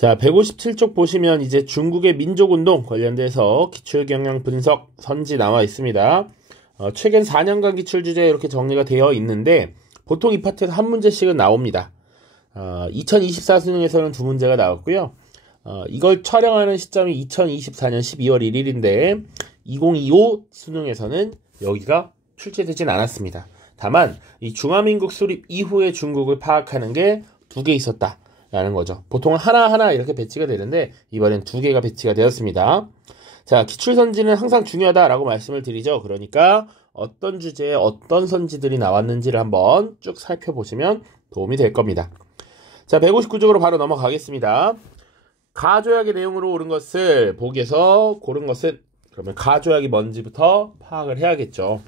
자, 157쪽 보시면 이제 중국의 민족운동 관련돼서 기출경향 분석 선지 나와 있습니다. 최근 4년간 기출주제 이렇게 정리가 되어 있는데 보통 이 파트에서 한 문제씩은 나옵니다. 2024 수능에서는 두 문제가 나왔고요. 이걸 촬영하는 시점이 2024년 12월 1일인데 2025 수능에서는 여기가 출제되진 않았습니다. 다만 이 중화민국 수립 이후의 중국을 파악하는 게 두 개 있었다라는 거죠. 보통 하나하나 이렇게 배치가 되는데 이번엔 두 개가 배치가 되었습니다. 자, 기출선지는 항상 중요하다라고 말씀을 드리죠. 그러니까 어떤 주제에 어떤 선지들이 나왔는지를 한번 쭉 살펴보시면 도움이 될 겁니다. 자, 159쪽으로 바로 넘어가겠습니다. 가조약의 내용으로 옳은 것을 보기에서 고른 것은, 그러면 가조약이 뭔지부터 파악을 해야겠죠.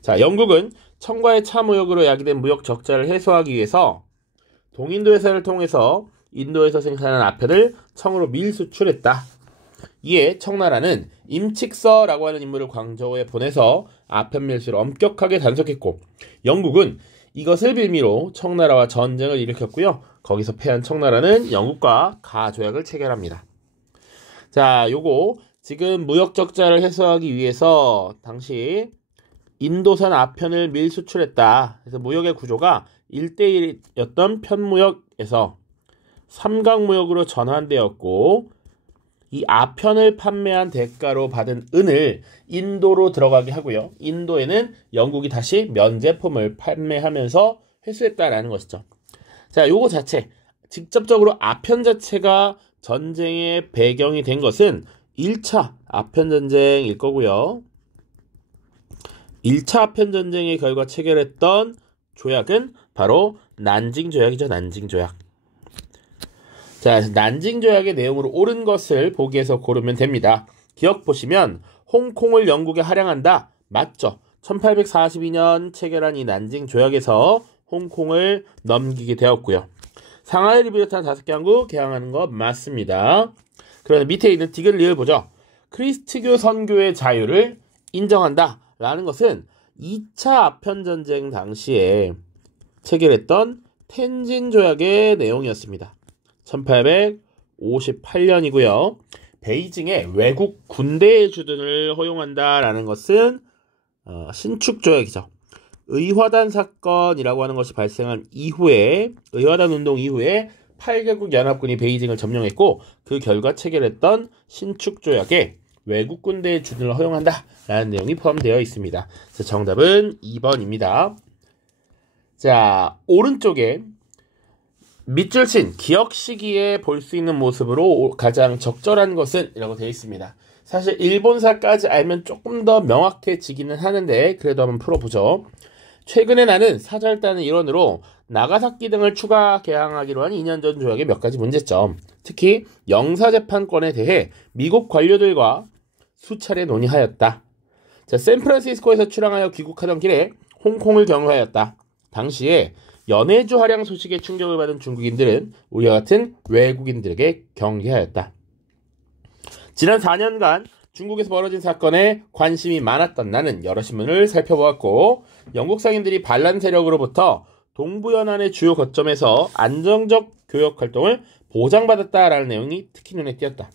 자, 영국은 청과의 차무역으로 야기된 무역 적자를 해소하기 위해서 동인도 회사를 통해서 인도에서 생산한 아편을 청으로 밀수출했다. 이에 청나라는 임칙서라고 하는 인물을 광저우에 보내서 아편 밀수를 엄격하게 단속했고, 영국은 이것을 빌미로 청나라와 전쟁을 일으켰고요. 거기서 패한 청나라는 영국과 가조약을 체결합니다. 자, 요거 지금 무역 적자를 해소하기 위해서 당시 인도산 아편을 밀수출했다. 그래서 무역의 구조가 1대1이었던 편무역에서 삼각무역으로 전환되었고, 이 아편을 판매한 대가로 받은 은을 인도로 들어가게 하고요. 인도에는 영국이 다시 면제품을 판매하면서 회수했다라는 것이죠. 자, 요거 자체, 직접적으로 아편 자체가 전쟁의 배경이 된 것은 1차 아편전쟁일 거고요. 1차 아편전쟁의 결과 체결했던 조약은 바로 난징조약이죠. 난징조약. 자, 난징조약의 내용으로 옳은 것을 보기에서 고르면 됩니다. 기억 보시면 홍콩을 영국에 할양한다. 맞죠? 1842년 체결한 이 난징조약에서 홍콩을 넘기게 되었고요. 상하이를 비롯한 5개 항구 개항하는 거 맞습니다. 그런데 밑에 있는 디귿리을 보죠. 크리스트교 선교의 자유를 인정한다 라는 것은 2차 아편전쟁 당시에 체결했던 텐진 조약의 내용이었습니다. 1858년이고요. 베이징에 외국 군대의 주둔을 허용한다라는 것은 신축조약이죠. 의화단 사건이라고 하는 것이 발생한 이후에, 의화단 운동 이후에 8개국 연합군이 베이징을 점령했고, 그 결과 체결했던 신축조약에 외국 군대의 주둔을 허용한다라는 내용이 포함되어 있습니다. 그래서 정답은 2번입니다. 자, 오른쪽에 밑줄 친 기억 시기에 볼 수 있는 모습으로 가장 적절한 것은 이라고 되어 있습니다. 사실 일본사까지 알면 조금 더 명확해지기는 하는데 그래도 한번 풀어보죠. 최근에 나는 사절단의 일원으로 나가사키 등을 추가 개항하기로 한 2년 전 조약의 몇 가지 문제점, 특히 영사재판권에 대해 미국 관료들과 수차례 논의하였다. 자, 샌프란시스코에서 출항하여 귀국하던 길에 홍콩을 경유하였다. 당시에 연해주 할양 소식에 충격을 받은 중국인들은 우리와 같은 외국인들에게 경계하였다. 지난 4년간 중국에서 벌어진 사건에 관심이 많았던 나는 여러 신문을 살펴보았고, 영국 상인들이 반란 세력으로부터 동부연안의 주요 거점에서 안정적 교역 활동을 보장받았다라는 내용이 특히 눈에 띄었다.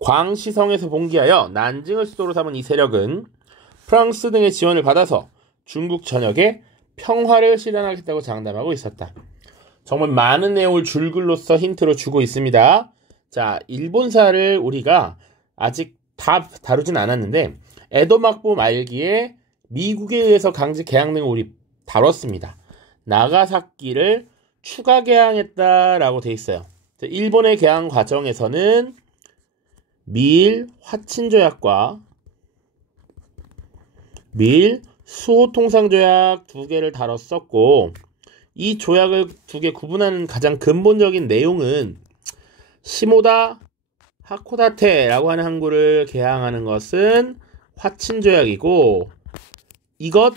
광시성에서 봉기하여 난징을 수도로 삼은 이 세력은 프랑스 등의 지원을 받아서 중국 전역에 평화를 실현하겠다고 장담하고 있었다. 정말 많은 내용을 줄글로써 힌트로 주고 있습니다. 자, 일본사를 우리가 아직 다 다루진 않았는데 에도 막부 말기에 미국에 의해서 강제 개항 등을 우리 다뤘습니다. 나가사키를 추가 개항했다라고 돼 있어요. 일본의 개항 과정에서는 미일 화친조약과 미일 수호통상조약 두 개를 다뤘었고, 이 조약을 두 개 구분하는 가장 근본적인 내용은 시모다 하코다테라고 하는 항구를 개항하는 것은 화친조약이고, 이것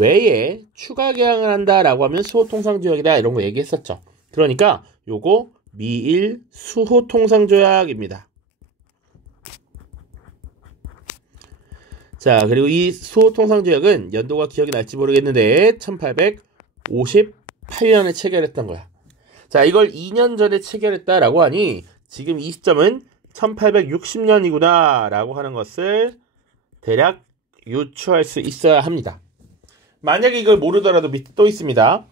외에 추가 개항을 한다라고 하면 수호통상조약이다 이런 거 얘기했었죠. 그러니까 요거 미일 수호통상조약입니다. 자, 그리고 이 수호통상조약은 연도가 기억이 날지 모르겠는데 1858년에 체결했던 거야. 자, 이걸 2년 전에 체결했다라고 하니 지금 이 시점은 1860년이구나 라고 하는 것을 대략 유추할 수 있어야 합니다. 만약에 이걸 모르더라도 밑에 또 있습니다.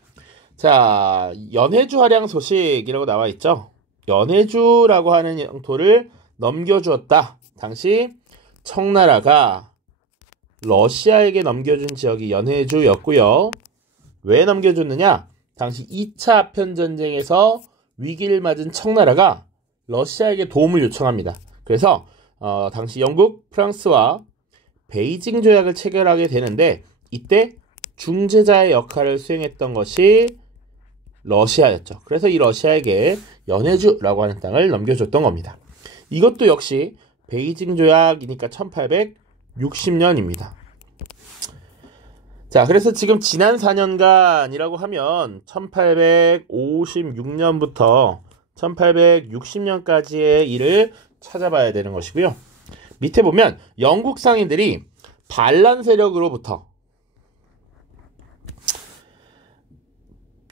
자, 연해주 할양 소식이라고 나와 있죠. 연해주라고 하는 영토를 넘겨주었다. 당시 청나라가 러시아에게 넘겨준 지역이 연해주였고요. 왜 넘겨줬느냐? 당시 2차 아편전쟁에서 위기를 맞은 청나라가 러시아에게 도움을 요청합니다. 그래서 당시 영국, 프랑스와 베이징 조약을 체결하게 되는데 이때 중재자의 역할을 수행했던 것이 러시아였죠. 그래서 이 러시아에게 연해주라고 하는 땅을 넘겨줬던 겁니다. 이것도 역시 베이징 조약이니까 1860년입니다. 자, 그래서 지금 지난 4년간이라고 하면 1856년부터 1860년까지의 일을 찾아봐야 되는 것이고요. 밑에 보면 영국 상인들이 반란 세력으로부터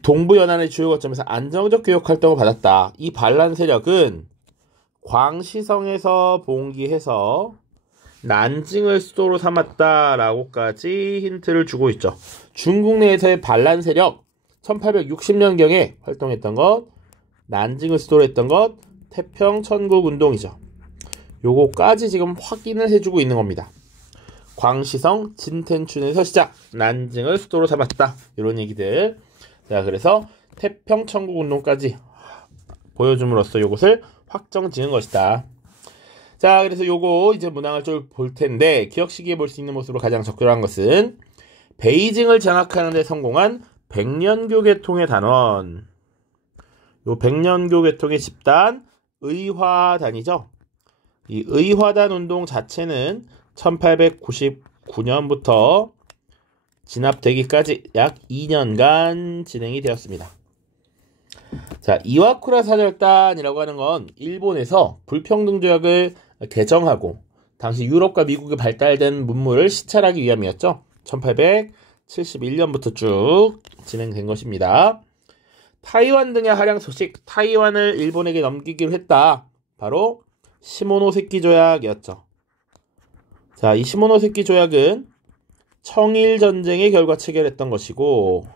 동부연안의 주요 거점에서 안정적 교역 활동을 받았다. 이 반란 세력은 광시성에서 봉기해서 난징을 수도로 삼았다라고까지 힌트를 주고 있죠. 중국 내에서의 반란 세력 1860년경에 활동했던 것, 난징을 수도로 했던 것, 태평천국운동이죠. 요거까지 지금 확인을 해주고 있는 겁니다. 광시성, 진텐춘에서 시작, 난징을 수도로 삼았다. 이런 얘기들. 자, 그래서 태평천국운동까지 보여줌으로써 요것을 확정 지은 것이다. 자, 그래서 요거 이제 문항을 좀 볼 텐데 기억 시기에 볼 수 있는 모습으로 가장 적절한 것은 베이징을 장악하는 데 성공한 백년교 계통의 단원. 요 백년교 계통의 집단 의화단이죠. 이 의화단 운동 자체는 1899년부터 진압되기까지 약 2년간 진행이 되었습니다. 자, 이와쿠라 사절단이라고 하는 건 일본에서 불평등 조약을 개정하고 당시 유럽과 미국에 발달된 문물을 시찰하기 위함이었죠. 1871년부터 쭉 진행된 것입니다. 타이완 등의 할양 소식, 타이완을 일본에게 넘기기로 했다. 바로 시모노세키 조약이었죠. 자, 이 시모노세키 조약은 청일전쟁의 결과 체결했던 것이고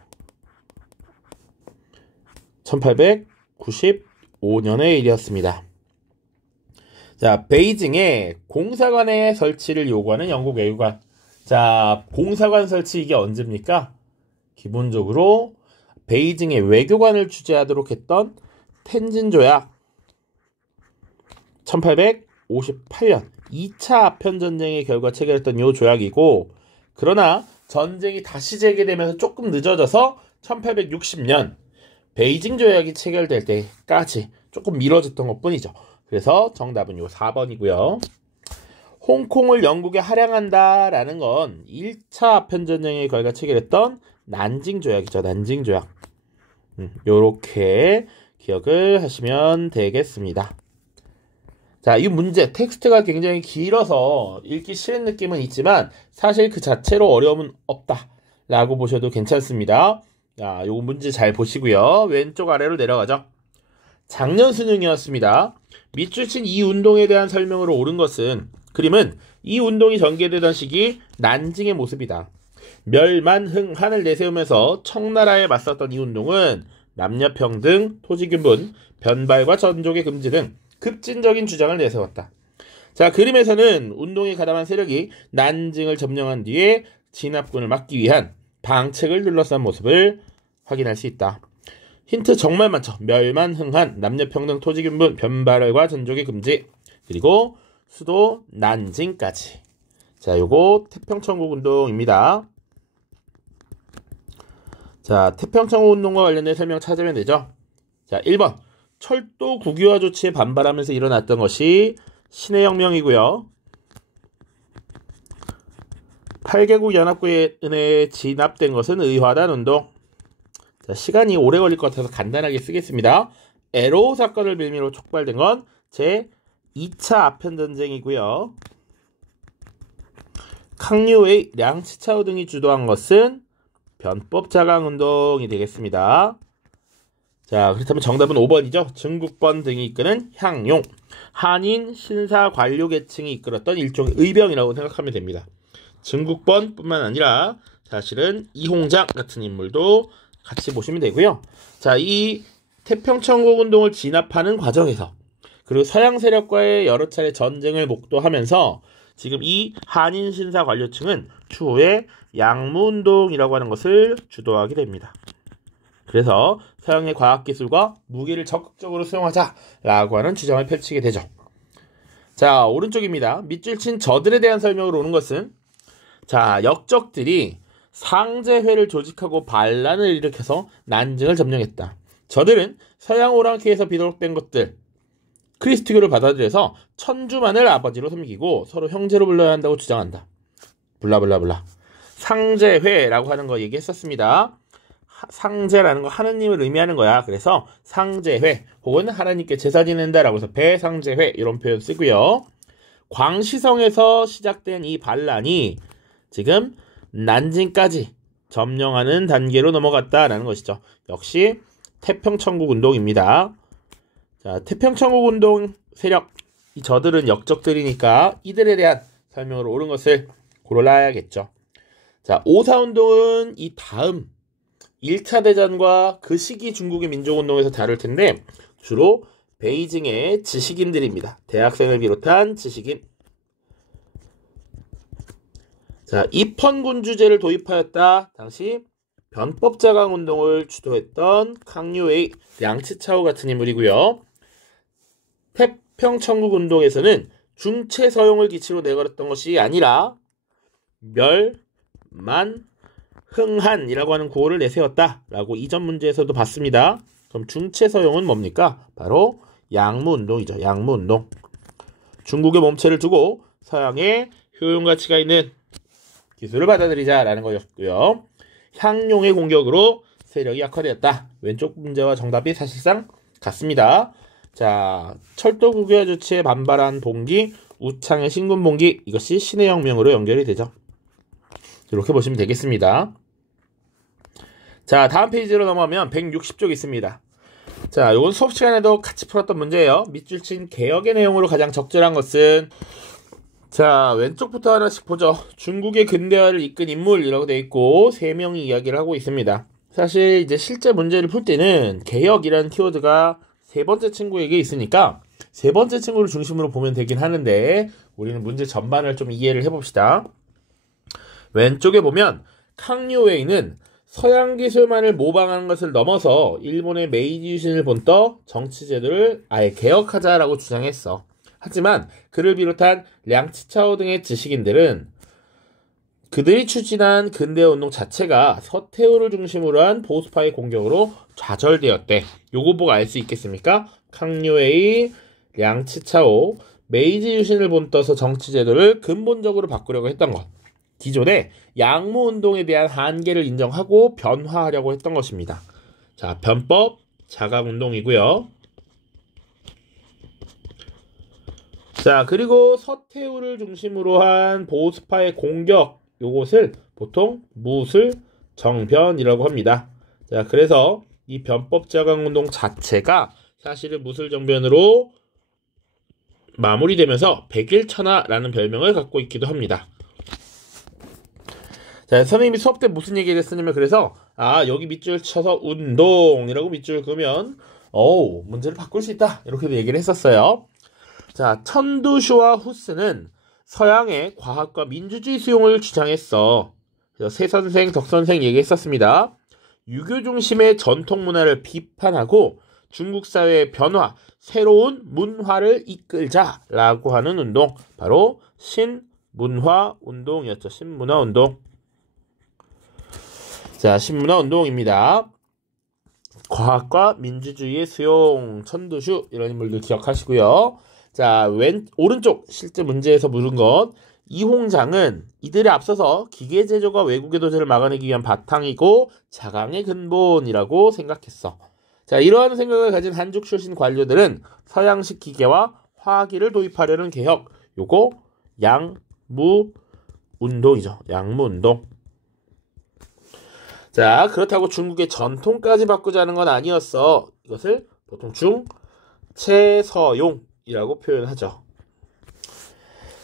1895년의 일이었습니다. 자, 베이징에 공사관의 설치를 요구하는 영국 외교관. 자, 공사관 설치 이게 언제입니까? 기본적으로 베이징에 외교관을 주재하도록 했던 텐진 조약 1858년 2차 아편전쟁의 결과 체결했던 요 조약이고, 그러나 전쟁이 다시 재개되면서 조금 늦어져서 1860년 베이징 조약이 체결될 때까지 조금 미뤄졌던 것 뿐이죠. 그래서 정답은 요 4번이고요. 홍콩을 영국에 할양한다 라는 건 1차 아편전쟁의 결과 체결했던 난징 조약이죠. 난징 조약. 요렇게 기억을 하시면 되겠습니다. 자, 이 문제 텍스트가 굉장히 길어서 읽기 싫은 느낌은 있지만 사실 그 자체로 어려움은 없다 라고 보셔도 괜찮습니다. 자, 요 문제 잘 보시고요. 왼쪽 아래로 내려가죠. 작년 수능이었습니다. 밑줄 친 이 운동에 대한 설명으로 옳은 것은, 그림은 이 운동이 전개되던 시기 난징의 모습이다. 멸만흥한을 내세우면서 청나라에 맞섰던 이 운동은 남녀평등, 토지균분, 변발과 전족의 금지 등 급진적인 주장을 내세웠다. 자, 그림에서는 운동에 가담한 세력이 난징을 점령한 뒤에 진압군을 막기 위한 방책을 둘러싼 모습을 확인할 수 있다. 힌트 정말 많죠. 멸만흥한, 남녀평등, 토지균분, 변발과 전족의 금지, 그리고 수도 난징까지. 자, 요거 태평천국운동입니다. 자, 태평천국운동과 관련된 설명 찾으면 되죠. 자, 1번 철도 국유화 조치에 반발하면서 일어났던 것이 신해혁명이고요. 8개국 연합군에 진압된 것은 의화단 운동. 자, 시간이 오래 걸릴 것 같아서 간단하게 쓰겠습니다. 에로 사건을 빌미로 촉발된 건 제 2차 아편전쟁이고요. 캉류웨이, 량치차오 등이 주도한 것은 변법 자강운동이 되겠습니다. 자, 그렇다면 정답은 5번이죠. 증국본 등이 이끄는 향용. 한인 신사 관료 계층이 이끌었던 일종의 의병이라고 생각하면 됩니다. 증국본뿐만 아니라 사실은 이홍장 같은 인물도 같이 보시면 되고요. 자, 이 태평천국 운동을 진압하는 과정에서 그리고 서양 세력과의 여러 차례 전쟁을 목도하면서 지금 이 한인 신사 관료층은 추후에 양무운동이라고 하는 것을 주도하게 됩니다. 그래서 서양의 과학기술과 무기를 적극적으로 수용하자라고 하는 주장을 펼치게 되죠. 자, 오른쪽입니다. 밑줄 친 저들에 대한 설명으로 오는 것은 자, 역적들이 상제회를 조직하고 반란을 일으켜서 난징을 점령했다. 저들은 서양 오랑캐에서 비롯된 것들 크리스트교를 받아들여서 천주만을 아버지로 섬기고 서로 형제로 불러야 한다고 주장한다. 블라블라블라. 상제회라고 하는 거 얘기했었습니다. 상제라는 거 하느님을 의미하는 거야. 그래서 상제회 혹은 하나님께 제사 지낸다라고 해서 배상제회 이런 표현 쓰고요. 광시성에서 시작된 이 반란이 지금 난징까지 점령하는 단계로 넘어갔다라는 것이죠. 역시 태평천국 운동입니다. 자, 태평천국 운동 세력, 이 저들은 역적들이니까 이들에 대한 설명으로 옳은 것을 골라야겠죠. 자, 오사운동은 이 다음 1차 대전과 그 시기 중국의 민족운동에서 다룰 텐데 주로 베이징의 지식인들입니다. 대학생을 비롯한 지식인. 자, 입헌군주제를 도입하였다. 당시 변법자강운동을 주도했던 캉유웨이, 량치차오 같은 인물이고요. 태평천국 운동에서는 중체서용을 기치로 내걸었던 것이 아니라 멸, 만, 흥한이라고 하는 구호를 내세웠다라고 이전 문제에서도 봤습니다. 그럼 중체서용은 뭡니까? 바로 양무운동이죠. 양무운동. 중국의 몸체를 두고 서양의 효용가치가 있는 기술을 받아들이자라는 거였고요. 향용의 공격으로 세력이 약화되었다. 왼쪽 문제와 정답이 사실상 같습니다. 자, 철도 국유화 조치에 반발한 봉기, 우창의 신군 봉기, 이것이 신의 혁명으로 연결이 되죠. 이렇게 보시면 되겠습니다. 자, 다음 페이지로 넘어가면 160쪽 있습니다. 자, 이건 수업 시간에도 같이 풀었던 문제예요. 밑줄 친 개혁의 내용으로 가장 적절한 것은 자, 왼쪽부터 하나씩 보죠. 중국의 근대화를 이끈 인물이라고 되어 있고 3명이 이야기를 하고 있습니다. 사실 이제 실제 문제를 풀 때는 개혁이라는 키워드가 세 번째 친구에게 있으니까 세 번째 친구를 중심으로 보면 되긴 하는데 우리는 문제 전반을 좀 이해를 해봅시다. 왼쪽에 보면 캉유웨이는 서양 기술만을 모방하는 것을 넘어서 일본의 메이지 유신을 본떠 정치제도를 아예 개혁하자라고 주장했어. 하지만 그를 비롯한 량치차오 등의 지식인들은 그들이 추진한 근대화운동 자체가 서태후를 중심으로 한 보수파의 공격으로 좌절되었대. 요거 보고 알 수 있겠습니까? 캉유웨이, 량치차오, 메이지 유신을 본떠서 정치제도를 근본적으로 바꾸려고 했던 것. 기존의 양무운동에 대한 한계를 인정하고 변화하려고 했던 것입니다. 자, 변법, 자강운동이고요. 자, 그리고 서태후를 중심으로 한 보수파의 공격, 요것을 보통 무술 정변이라고 합니다. 자, 그래서 이 변법 자강운동 자체가 사실은 무술 정변으로 마무리되면서 백일천하라는 별명을 갖고 있기도 합니다. 자, 선생님이 수업 때 무슨 얘기를 했었냐면 그래서 여기 밑줄 쳐서 운동이라고 밑줄 그으면 문제를 바꿀 수 있다 이렇게도 얘기를 했었어요. 자, 천두슈와 후스는 서양의 과학과 민주주의 수용을 주장했어. 그래서 세선생, 덕선생 얘기했었습니다. 유교 중심의 전통 문화를 비판하고 중국 사회의 변화, 새로운 문화를 이끌자라고 하는 운동, 바로 신문화 운동이었죠. 신문화 운동. 자, 신문화 운동입니다. 과학과 민주주의의 수용, 천두슈 이런 인물들 기억하시고요. 자, 오른쪽 실제 문제에서 물은 것, 이홍장은 이들에 앞서서 기계 제조가 외국의 도전을 막아내기 위한 바탕이고 자강의 근본이라고 생각했어. 자, 이러한 생각을 가진 한족 출신 관료들은 서양식 기계와 화기를 도입하려는 개혁, 요거 양무운동이죠. 양무운동. 자, 그렇다고 중국의 전통까지 바꾸자는 건 아니었어. 이것을 보통 중체서용이라고 표현하죠.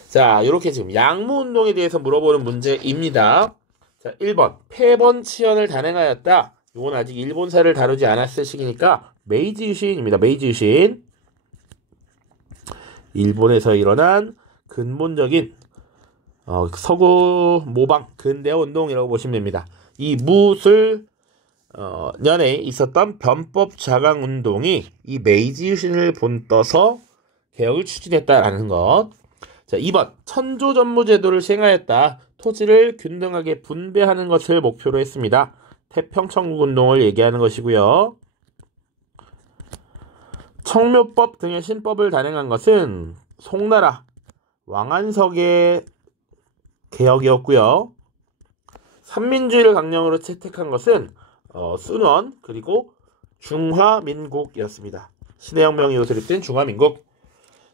자, 이렇게 지금 양무운동에 대해서 물어보는 문제입니다. 자, 1번 패번치연을 단행하였다. 이건 아직 일본사를 다루지 않았을 시기니까 메이지 유신입니다. 메이지 유신. 일본에서 일어난 근본적인 서구 모방 근대화 운동이라고 보시면 됩니다. 이 무술 년에 있었던 변법 자강 운동이 이 메이지 유신을 본떠서 개혁을 추진했다라는 것. 자, 2번 천조전무제도를 시행하였다. 토지를 균등하게 분배하는 것을 목표로 했습니다. 태평천국운동을 얘기하는 것이고요. 청묘법 등의 신법을 단행한 것은 송나라 왕안석의 개혁이었고요. 삼민주의를 강령으로 채택한 것은 순원 그리고 중화민국이었습니다. 신해혁명 이후 수립된 중화민국.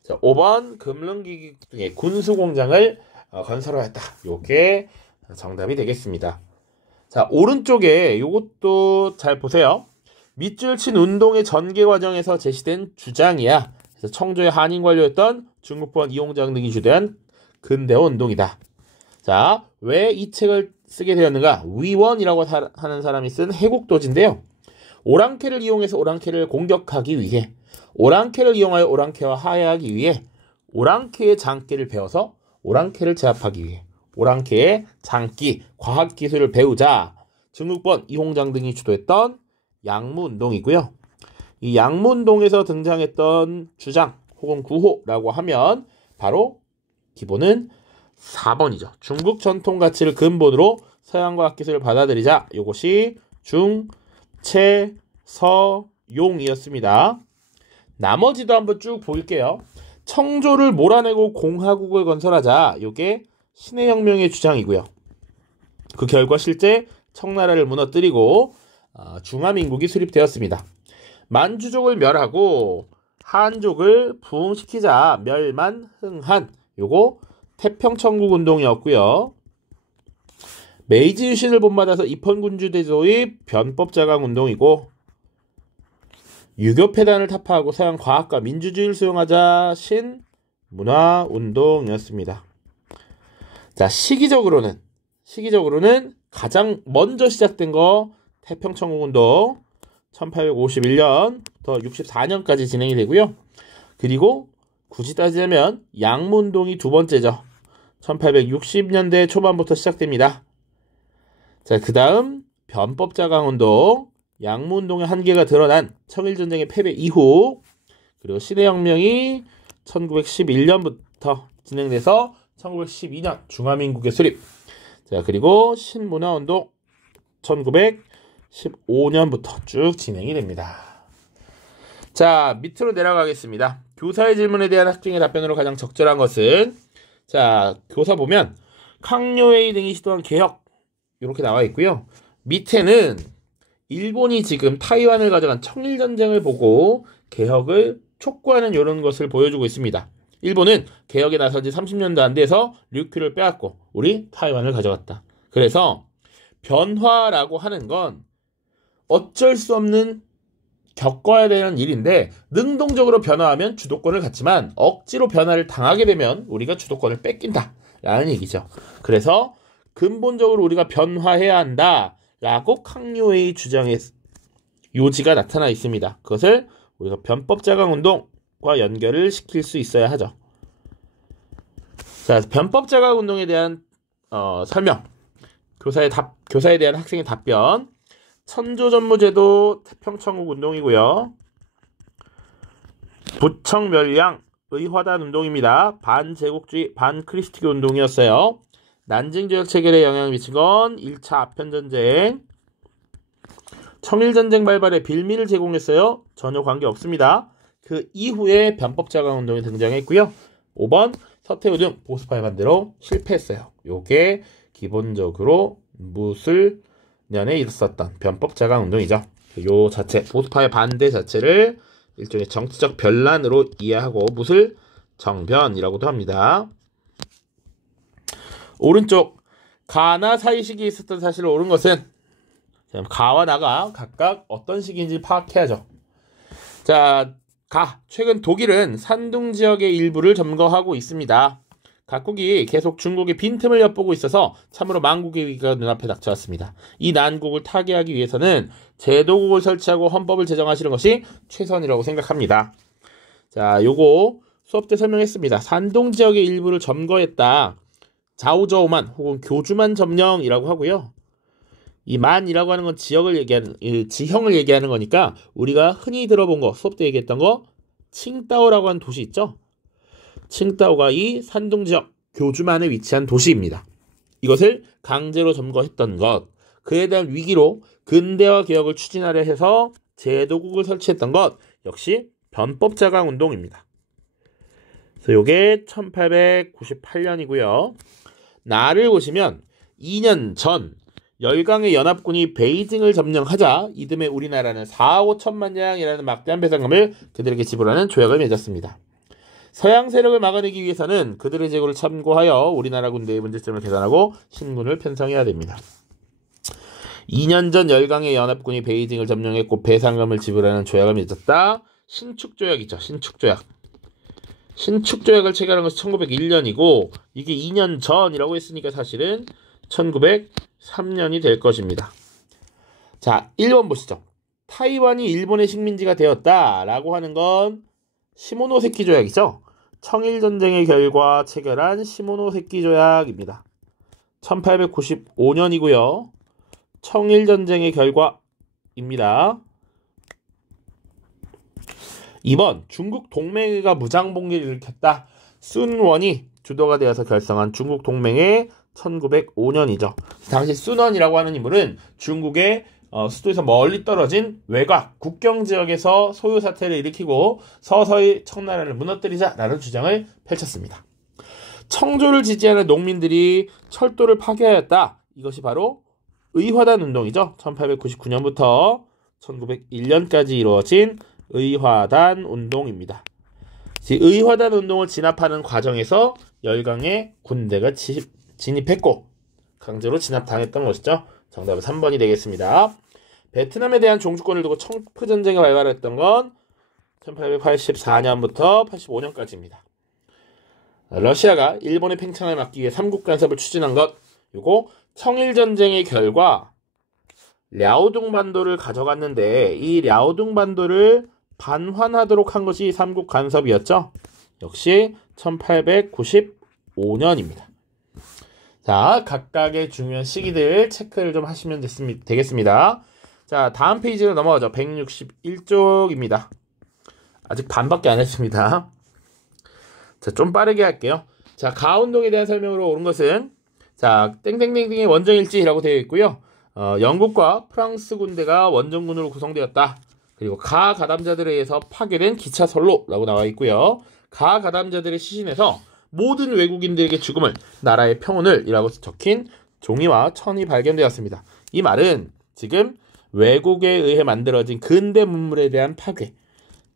자, 5번 금릉기기 등의 군수공장을 건설하였다. 요게 정답이 되겠습니다. 자, 오른쪽에 요것도 잘 보세요. 밑줄 친 운동의 전개 과정에서 제시된 주장이야. 그래서 청조의 한인 관료였던 중국본 이홍장 등이 주도한 근대화 운동이다. 자, 왜 이 책을 쓰게 되었는가? 위원이라고 하는 사람이 쓴 해국도지인데요. 오랑캐를 이용해서 오랑캐를 공격하기 위해, 오랑캐를 이용하여 오랑캐와 화해하기 위해, 오랑캐의 장기를 배워서 오랑캐를 제압하기 위해, 오랑캐의 장기, 과학기술을 배우자. 중국본 이홍장 등이 주도했던 양무운동이고요. 이 양무운동에서 등장했던 주장 혹은 구호라고 하면 바로 기본은 4번이죠. 중국 전통 가치를 근본으로 서양 과학기술을 받아들이자. 이것이 중체서용이었습니다. 나머지도 한번 쭉 볼게요. 청조를 몰아내고 공화국을 건설하자. 이게 신해혁명의 주장이고요. 그 결과 실제 청나라를 무너뜨리고 중화민국이 수립되었습니다. 만주족을 멸하고 한족을 부흥시키자. 멸만흥한. 요거 태평천국 운동이었고요. 메이지 유신을 본받아서 입헌군주대조의 변법자강 운동이고, 유교폐단을 타파하고 서양 과학과 민주주의를 수용하자 신문화 운동이었습니다. 자, 시기적으로는 가장 먼저 시작된 거 태평천국 운동 1851년부터 64년까지 진행이 되고요. 그리고 굳이 따지자면 양무운동이 두 번째죠. 1860년대 초반부터 시작됩니다. 자, 그 다음 변법자강운동, 양무운동의 한계가 드러난 청일전쟁의 패배 이후, 그리고 신해혁명이 1911년부터 진행돼서 1912년 중화민국의 수립. 자, 그리고 신문화운동 1915년부터 쭉 진행이 됩니다. 자, 밑으로 내려가겠습니다. 교사의 질문에 대한 학생의 답변으로 가장 적절한 것은, 자, 교사 보면 캉요웨이 등이 시도한 개혁 이렇게 나와 있고요. 밑에는 일본이 지금 타이완을 가져간 청일전쟁을 보고 개혁을 촉구하는 이런 것을 보여주고 있습니다. 일본은 개혁에 나선 지 30년도 안 돼서 류큐를 빼앗고 우리 타이완을 가져갔다. 그래서 변화라고 하는 건 어쩔 수 없는 겪어야 되는 일인데, 능동적으로 변화하면 주도권을 갖지만 억지로 변화를 당하게 되면 우리가 주도권을 뺏긴다 라는 얘기죠. 그래서 근본적으로 우리가 변화해야 한다 라고 캉요웨이 주장의 요지가 나타나 있습니다. 그것을 우리가 변법자강운동과 연결을 시킬 수 있어야 하죠. 자, 변법자강운동에 대한 설명, 교사에 대한 학생의 답변. 천조전무제도 태평천국 운동이고요. 부청멸양 의화단 운동입니다. 반제국주의 반크리스티교 운동이었어요. 난징지역 체결에 영향을 미친 건 1차 아편전쟁. 청일전쟁 발발에 빌미를 제공했어요. 전혀 관계없습니다. 그 이후에 변법자강 운동이 등장했고요. 5번 서태후 등 보수파의 반대로 실패했어요. 요게 기본적으로 무술 년에 있었던 변법자강 운동이죠. 요 자체, 보수파의 반대 자체를 일종의 정치적 변란으로 이해하고 무술 정변이라고도 합니다. 오른쪽, 가나 사이 시기에 있었던 사실을 옳은 것은 자, 가와 나가 각각 어떤 시기인지 파악해야죠. 자, 최근 독일은 산둥 지역의 일부를 점거하고 있습니다. 각국이 계속 중국의 빈틈을 엿보고 있어서 참으로 망국의 위기가 눈앞에 닥쳐왔습니다. 이 난국을 타개하기 위해서는 제도국을 설치하고 헌법을 제정하시는 것이 최선이라고 생각합니다. 자, 요거 수업 때 설명했습니다. 산동 지역의 일부를 점거했다. 좌우저우만 혹은 교주만 점령이라고 하고요. 이 만이라고 하는 건 지형을 얘기하는 거니까 우리가 흔히 들어본 거, 수업 때 얘기했던 거 칭다오라고 하는 도시 있죠? 칭다오가 이 산둥 지역 교주만에 위치한 도시입니다. 이것을 강제로 점거했던 것, 그에 대한 위기로 근대화 개혁을 추진하려 해서 제도국을 설치했던 것 역시 변법자강 운동입니다. 그래서 이게 1898년이고요. 나를 보시면 2년 전 열강의 연합군이 베이징을 점령하자 이듬해 우리나라는 4, 5천만 양이라는 막대한 배상금을 그들에게 지불하는 조약을 맺었습니다. 서양 세력을 막아내기 위해서는 그들의 제고를 참고하여 우리나라 군대의 문제점을 계산하고 신군을 편성해야 됩니다. 2년 전 열강의 연합군이 베이징을 점령했고 배상금을 지불하는 조약을 맺었다. 신축조약이죠. 신축조약을 체결한 것이 1901년이고 이게 2년 전이라고 했으니까 사실은 1903년이 될 것입니다. 자, 1번 보시죠. 타이완이 일본의 식민지가 되었다라고 하는 건 시모노세키 조약이죠. 청일전쟁의 결과 체결한 시모노세키 조약입니다. 1895년이고요. 청일전쟁의 결과입니다. 2번 중국 동맹회가 무장봉기를 일으켰다. 순원이 주도가 되어서 결성한 중국 동맹회 1905년이죠. 당시 순원이라고 하는 인물은 중국의 수도에서 멀리 떨어진 외곽, 국경 지역에서 소요 사태를 일으키고 서서히 청나라를 무너뜨리자라는 주장을 펼쳤습니다. 청조를 지지하는 농민들이 철도를 파괴하였다. 이것이 바로 의화단 운동이죠. 1899년부터 1901년까지 이루어진 의화단 운동입니다. 의화단 운동을 진압하는 과정에서 열강의 군대가 진입했고 강제로 진압당했던 것이죠. 정답은 3번이 되겠습니다. 베트남에 대한 종주권을 두고 청프전쟁이 발발했던 건 1884년부터 85년까지입니다. 러시아가 일본의 팽창을 막기 위해 삼국 간섭을 추진한 것, 요거 청일전쟁의 결과 랴오둥 반도를 가져갔는데 이 랴오둥 반도를 반환하도록 한 것이 삼국 간섭이었죠. 역시 1895년입니다. 자, 각각의 중요한 시기들 체크를 좀 하시면 되겠습니다. 자, 다음 페이지로 넘어가죠. 161쪽입니다. 아직 반밖에 안 했습니다. 자, 좀 빠르게 할게요. 자, 가운동에 대한 설명으로 옳은 것은 자, 땡땡땡땡의 원정일지라고 되어 있고요. 영국과 프랑스 군대가 원정군으로 구성되었다. 그리고 가담자들에 의해서 파괴된 기차 선로라고 나와 있고요. 가담자들의 시신에서 모든 외국인들에게 죽음을, 나라의 평온을 이라고 적힌 종이와 천이 발견되었습니다. 이 말은 지금 외국에 의해 만들어진 근대 문물에 대한 파괴,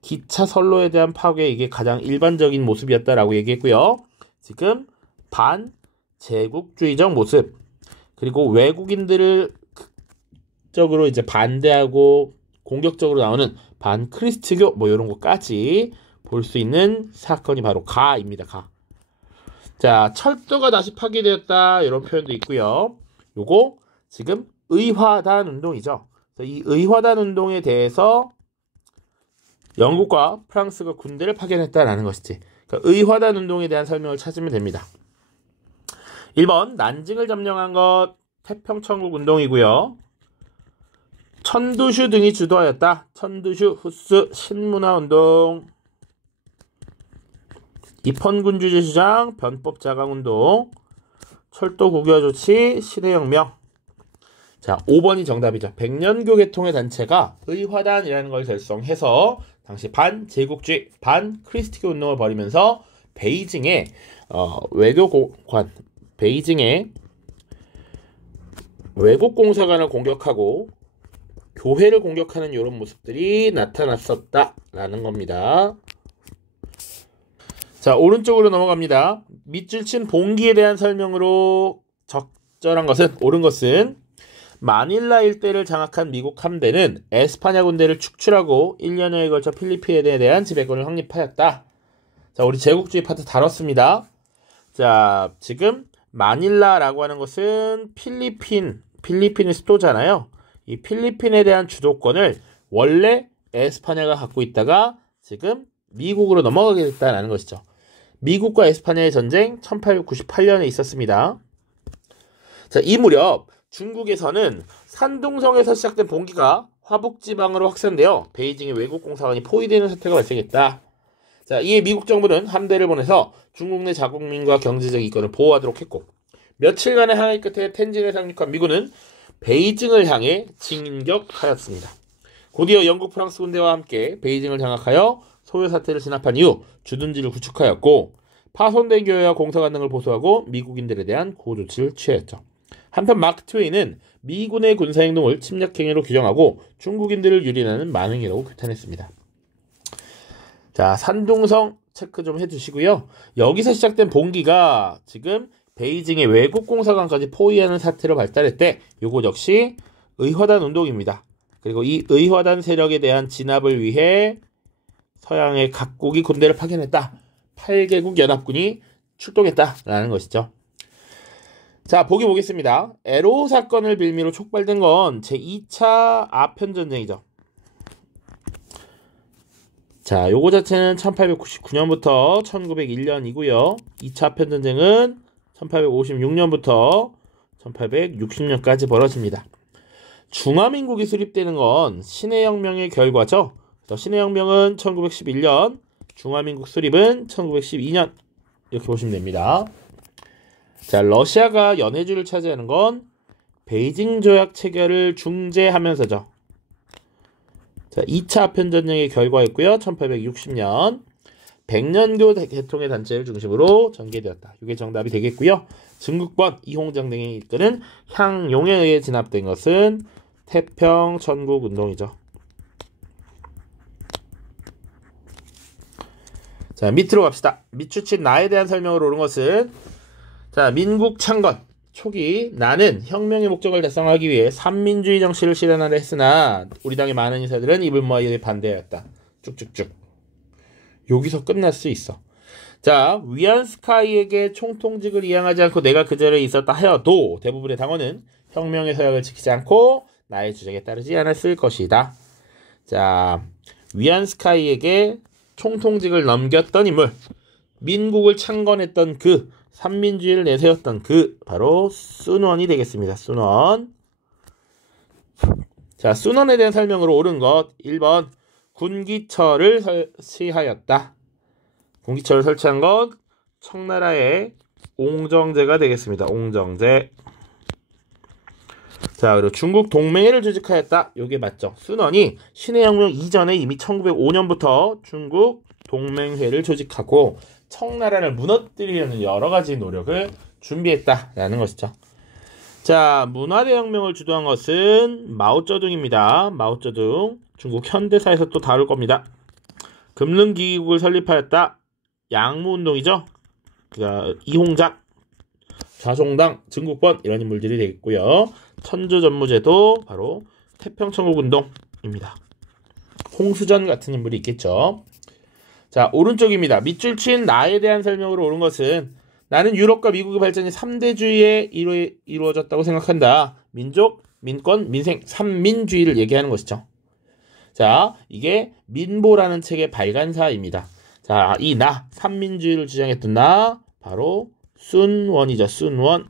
기차 선로에 대한 파괴, 이게 가장 일반적인 모습이었다라고 얘기했고요. 지금 반제국주의적 모습, 그리고 외국인들을 극적으로 이제 반대하고 공격적으로 나오는 반크리스트교 뭐 이런 것까지 볼 수 있는 사건이 바로 가입니다. 자, 철도가 다시 파괴되었다 이런 표현도 있고요. 요거 지금 의화단 운동이죠. 이 의화단 운동에 대해서 영국과 프랑스가 군대를 파견했다라는 것이지. 그러니까 의화단 운동에 대한 설명을 찾으면 됩니다. 1번 난징을 점령한 것 태평천국 운동이고요. 천두슈 등이 주도하였다. 천두슈, 후스, 신문화운동, 입헌군주제 주장, 변법자강운동, 철도 국유화 조치, 시대혁명. 자, 5번이 정답이죠. 백년교 계통의 단체가 의화단이라는 걸 결성해서 당시 반제국주의, 반크리스트교 운동을 벌이면서 베이징의 베이징의 외국공사관을 공격하고 교회를 공격하는 이런 모습들이 나타났었다라는 겁니다. 자, 오른쪽으로 넘어갑니다. 밑줄 친 봉기에 대한 설명으로 적절한 것은, 옳은 것은 마닐라 일대를 장악한 미국 함대는 에스파냐 군대를 축출하고 1년여에 걸쳐 필리핀에 대한 지배권을 확립하였다. 자, 우리 제국주의 파트 다뤘습니다. 자, 지금 마닐라라고 하는 것은 필리핀의 수도잖아요. 이 필리핀에 대한 주도권을 원래 에스파냐가 갖고 있다가 지금 미국으로 넘어가게 됐다는 것이죠. 미국과 에스파냐의 전쟁 1898년에 있었습니다. 자, 이 무렵 중국에서는 산둥성에서 시작된 봉기가 화북지방으로 확산되어 베이징의 외국 공사관이 포위되는 사태가 발생했다. 자, 이에 미국 정부는 함대를 보내서 중국 내 자국민과 경제적 이권을 보호하도록 했고, 며칠간의 항해 끝에 텐진에 상륙한 미군은 베이징을 향해 진격하였습니다. 곧이어 영국 프랑스 군대와 함께 베이징을 장악하여 소요 사태를 진압한 이후 주둔지를 구축하였고, 파손된 교회와 공사관 등을 보수하고 미국인들에 대한 구호조치를 취하였죠. 한편 마크 트웨이는 미군의 군사행동을 침략행위로 규정하고 중국인들을 유린하는 만행이라고 규탄했습니다. 자, 산둥성 체크 좀 해주시고요. 여기서 시작된 봉기가 지금 베이징의 외국 공사관까지 포위하는 사태로 발달했대. 요거 역시 의화단 운동입니다. 그리고 이 의화단 세력에 대한 진압을 위해 서양의 각국이 군대를 파견했다. 8개국 연합군이 출동했다라는 것이죠. 자, 보기 보겠습니다. 에로 사건을 빌미로 촉발된 건 제2차 아편전쟁이죠. 자, 요거 자체는 1899년부터 1901년이고요. 2차 아편전쟁은 1856년부터 1860년까지 벌어집니다. 중화민국이 수립되는 건 신해혁명의 결과죠. 신해혁명은 1911년, 중화민국 수립은 1912년 이렇게 보시면 됩니다. 자, 러시아가 연해주를 차지하는 건 베이징 조약 체결을 중재하면서죠. 자, 2차 아편전쟁의 결과였고요. 1860년 백년교 계통의 단체를 중심으로 전개되었다. 이게 정답이 되겠고요. 증국번 이홍장 등이 이끄는 향용에 의해 진압된 것은 태평 천국 운동이죠. 자, 밑으로 갑시다. 밑줄친 나에 대한 설명으로 오른 것은, 자, 민국 창건 초기 나는 혁명의 목적을 달성하기 위해 삼민주의 정치를 실현하려 했으나 우리 당의 많은 인사들은 입을 모아 이에 반대하였다. 쭉쭉쭉. 여기서 끝날 수 있어. 자, 위안스카이에게 총통직을 이양하지 않고 내가 그 자리에 있었다 하여도 대부분의 당원은 혁명의 서약을 지키지 않고 나의 주장에 따르지 않았을 것이다. 자, 위안스카이에게 총통직을 넘겼던 인물, 민국을 창건했던 그, 삼민주의를 내세웠던 그, 바로 순원이 되겠습니다. 순원. 자, 순원에 대한 설명으로 옳은 것 1번 군기처를 설치하였다. 군기처를 설치한 것 청나라의 옹정제가 되겠습니다. 옹정제. 자, 그리고 중국 동맹회를 조직하였다. 요게 맞죠. 순원이 신해혁명 이전에 이미 1905년부터 중국 동맹회를 조직하고 청나라를 무너뜨리려는 여러 가지 노력을 준비했다라는 것이죠. 자, 문화대혁명을 주도한 것은 마오쩌둥입니다. 마오쩌둥. 중국 현대사에서 또 다룰 겁니다. 금릉기기국을 설립하였다. 양무운동이죠. 이홍작, 좌종당, 증국번 이런 인물들이 되겠고요. 천주전무제도 바로 태평천국운동입니다. 홍수전 같은 인물이 있겠죠. 자, 오른쪽입니다. 밑줄 친 나에 대한 설명으로 옳은 것은 나는 유럽과 미국의 발전이 3대주의에 이루어졌다고 생각한다. 민족, 민권, 민생, 삼민주의를 얘기하는 것이죠. 자, 이게 민보라는 책의 발간사입니다. 자, 이 나, 삼민주의를 주장했던 나, 바로 순원이죠. 순원.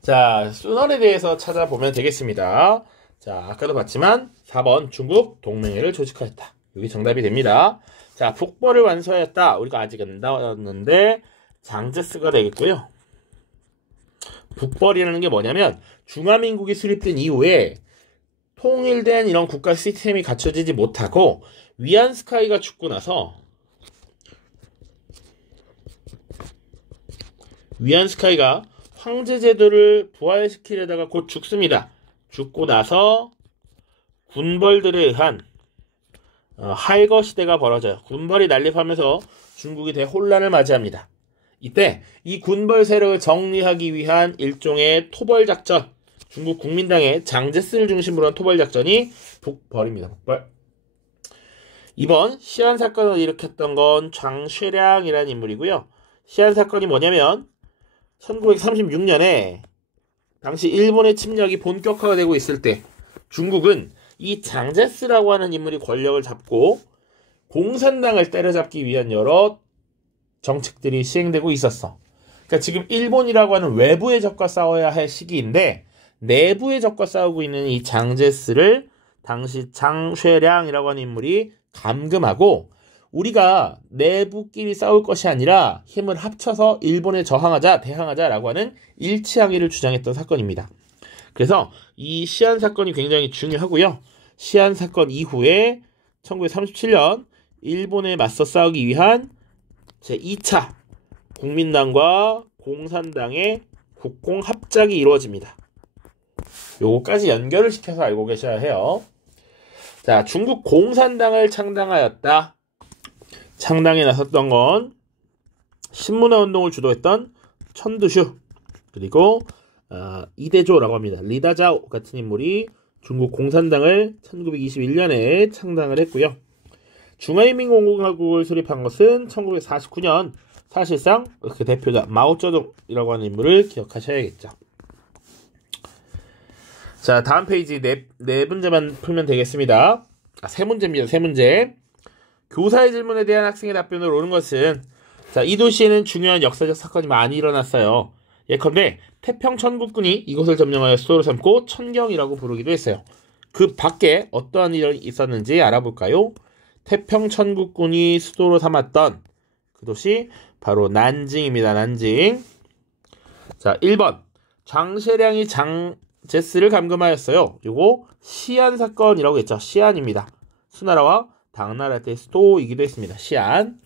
자, 순원에 대해서 찾아보면 되겠습니다. 자, 아까도 봤지만 4번 중국 동맹회를 조직하였다. 여기 정답이 됩니다. 자, 북벌을 완수하였다. 우리가 아직 안 나왔는데 장제스가 되겠고요. 북벌이라는 게 뭐냐면 중화민국이 수립된 이후에 통일된 이런 국가 시스템이 갖춰지지 못하고 위안스카이가 죽고 나서 위안스카이가 황제제도를 부활시키려다가 곧 죽습니다. 죽고 나서 군벌들에 의한 할거 시대가 벌어져요. 군벌이 난립하면서 중국이 대혼란을 맞이합니다. 이때 이 군벌 세력을 정리하기 위한 일종의 토벌작전, 중국 국민당의 장제스를 중심으로 한 토벌작전이 북벌입니다. 북벌. 이번 시안 사건을 일으켰던 건 장쉐량이라는 인물이고요. 시안 사건이 뭐냐면 1936년에 당시 일본의 침략이 본격화가 되고 있을 때 중국은 이 장제스라고 하는 인물이 권력을 잡고 공산당을 때려잡기 위한 여러 정책들이 시행되고 있었어. 그러니까 지금 일본이라고 하는 외부의 적과 싸워야 할 시기인데 내부의 적과 싸우고 있는 이 장제스를 당시 장쉐량이라고 하는 인물이 감금하고 우리가 내부끼리 싸울 것이 아니라 힘을 합쳐서 일본에 저항하자, 대항하자라고 하는 일치항의를 주장했던 사건입니다. 그래서 이 시안 사건이 굉장히 중요하고요. 시안 사건 이후에 1937년 일본에 맞서 싸우기 위한 제2차 국민당과 공산당의 국공 합작이 이루어집니다. 요거까지 연결을 시켜서 알고 계셔야 해요. 자, 중국 공산당을 창당하였다. 창당에 나섰던 건 신문화 운동을 주도했던 천두슈 그리고 이대조라고 합니다. 리다자오 같은 인물이 중국 공산당을 1921년에 창당을 했고요. 중화인민공화국을 수립한 것은 1949년. 사실상 그 대표자 마오쩌둥이라고 하는 인물을 기억하셔야겠죠. 자, 다음 페이지 네 문제만 풀면 되겠습니다. 세 문제입니다. 세 문제. 교사의 질문에 대한 학생의 답변을 오는 것은 자, 이 도시에는 중요한 역사적 사건이 많이 일어났어요. 예컨대 태평천국군이 이곳을 점령하여 수도로 삼고 천경이라고 부르기도 했어요. 그 밖에 어떠한 일이 있었는지 알아볼까요? 태평천국군이 수도로 삼았던 그 도시 바로 난징입니다. 난징. 자, 1번 장쉐량이 장제스를 감금하였어요. 요거 시안 사건이라고 했죠. 시안입니다. 수나라와 당나라 때 수도이기도 했습니다. 시안.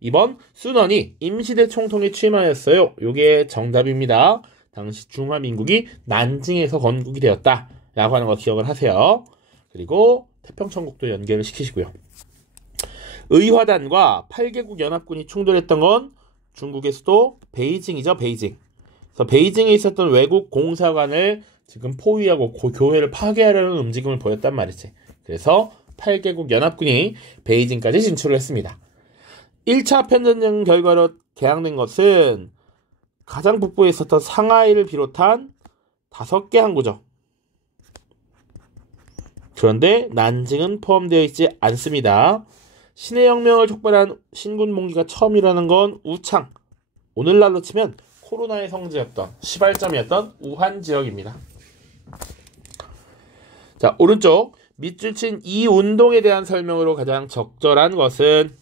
2번 순원이 임시대 총통에 취임하였어요. 요게 정답입니다. 당시 중화민국이 난징에서 건국이 되었다 라고 하는 거 기억을 하세요. 그리고 태평천국도 연결을 시키시고요. 의화단과 8개국 연합군이 충돌했던 건 중국의 수도 베이징이죠. 베이징. 그래서 베이징에 있었던 외국 공사관을 지금 포위하고 교회를 파괴하려는 움직임을 보였단 말이지. 그래서 8개국 연합군이 베이징까지 진출을 했습니다. 1차 편전쟁 결과로 개항된 것은 가장 북부에 있었던 상하이를 비롯한 5개 항구죠. 그런데 난징은 포함되어 있지 않습니다. 신의 혁명을 촉발한 신군봉기가 처음 일어난 건 우창, 오늘날로 치면 코로나의 성지였던 시발점이었던 우한 지역입니다. 자, 오른쪽 밑줄 친 이 운동에 대한 설명으로 가장 적절한 것은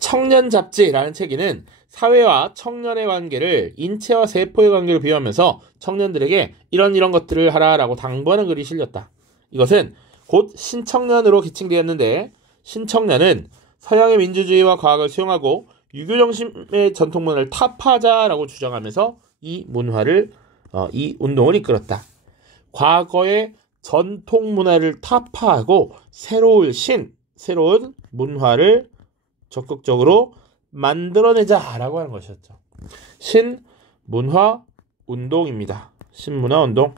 청년 잡지라는 책에는 사회와 청년의 관계를 인체와 세포의 관계로 비유하면서 청년들에게 이런 것들을 하라라고 당부하는 글이 실렸다. 이것은 곧 신청년으로 기칭되었는데 신청년은 서양의 민주주의와 과학을 수용하고 유교 정신의 전통문화를 타파하자라고 주장하면서 이 운동을 이끌었다. 과거의 전통 문화를 타파하고 새로운 문화를 적극적으로 만들어내자라고 하는 것이었죠. 신문화 운동입니다. 신문화 운동.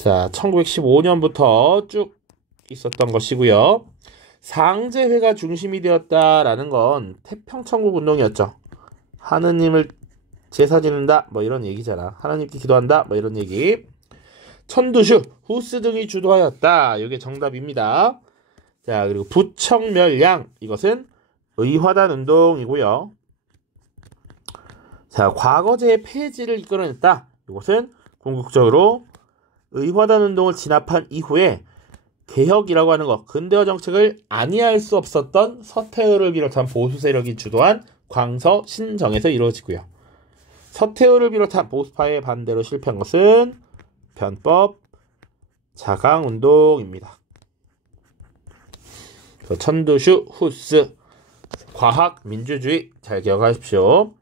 자, 1915년부터 쭉 있었던 것이고요. 상제회가 중심이 되었다라는 건 태평천국 운동이었죠. 하느님을 제사 지는다 뭐 이런 얘기잖아. 하나님께 기도한다 뭐 이런 얘기. 천두슈, 후스 등이 주도하였다. 이게 정답입니다. 자, 그리고 부청멸량, 이것은 의화단 운동이고요. 자, 과거제의 폐지를 이끌어냈다. 이것은 궁극적으로 의화단 운동을 진압한 이후에 개혁이라고 하는 것, 근대화 정책을 안이할 수 없었던 서태후를 비롯한 보수 세력이 주도한 광서 신정에서 이루어지고요. 서태후를 비롯한 보수파의 반대로 실패한 것은 변법 자강 운동입니다. 천두슈, 후스, 과학, 민주주의 잘 기억하십시오.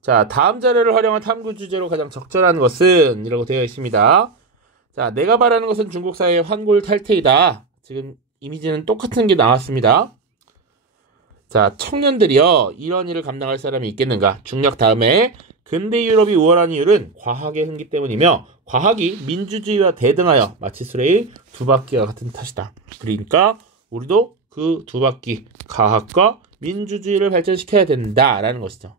자, 다음 자료를 활용한 탐구 주제로 가장 적절한 것은 이라고 되어 있습니다. 자, 내가 바라는 것은 중국 사회의 환골탈태이다. 지금 이미지는 똑같은 게 나왔습니다. 자, 청년들이요, 이런 일을 감당할 사람이 있겠는가? 중력 다음에 근대 유럽이 우월한 이유는 과학의 흥기 때문이며 과학이 민주주의와 대등하여 마치 수레의 두 바퀴와 같은 탓이다. 그러니까 우리도 그 두 바퀴 과학과 민주주의를 발전시켜야 된다라는 것이죠.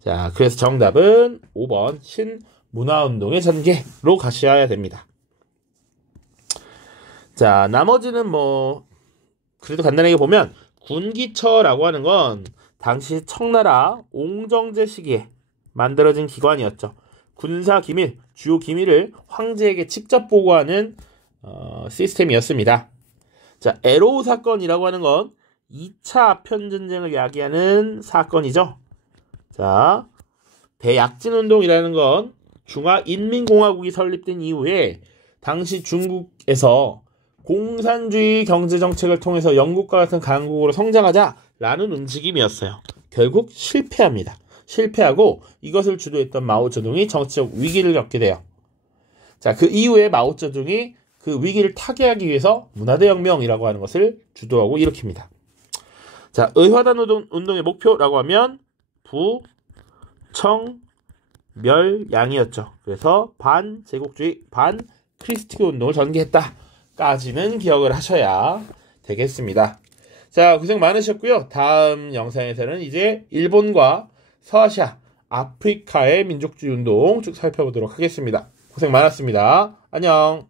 자, 그래서 정답은 5번 신문화운동의 전개로 가셔야 됩니다. 자, 나머지는 그래도 간단하게 보면 군기처라고 하는 건 당시 청나라 옹정제 시기에 만들어진 기관이었죠. 군사 기밀, 주요 기밀을 황제에게 직접 보고하는 시스템이었습니다. 자, 에로우 사건이라고 하는 건 2차 아편전쟁을 야기하는 사건이죠. 자, 대약진운동이라는 건 중화인민공화국이 설립된 이후에 당시 중국에서 공산주의 경제정책을 통해서 영국과 같은 강국으로 성장하자라는 움직임이었어요. 결국 실패합니다. 실패하고 이것을 주도했던 마오쩌둥이 정치적 위기를 겪게 돼요. 자, 그 이후에 마오쩌둥이 그 위기를 타개하기 위해서 문화대혁명이라고 하는 것을 주도하고 일으킵니다. 자, 의화단 운동의 목표라고 하면 부, 청, 멸, 양이었죠. 그래서 반제국주의, 반크리스티교 운동을 전개했다까지는 기억을 하셔야 되겠습니다. 자, 고생 많으셨고요. 다음 영상에서는 이제 일본과 서아시아, 아프리카의 민족주의 운동 쭉 살펴보도록 하겠습니다. 고생 많았습니다. 안녕.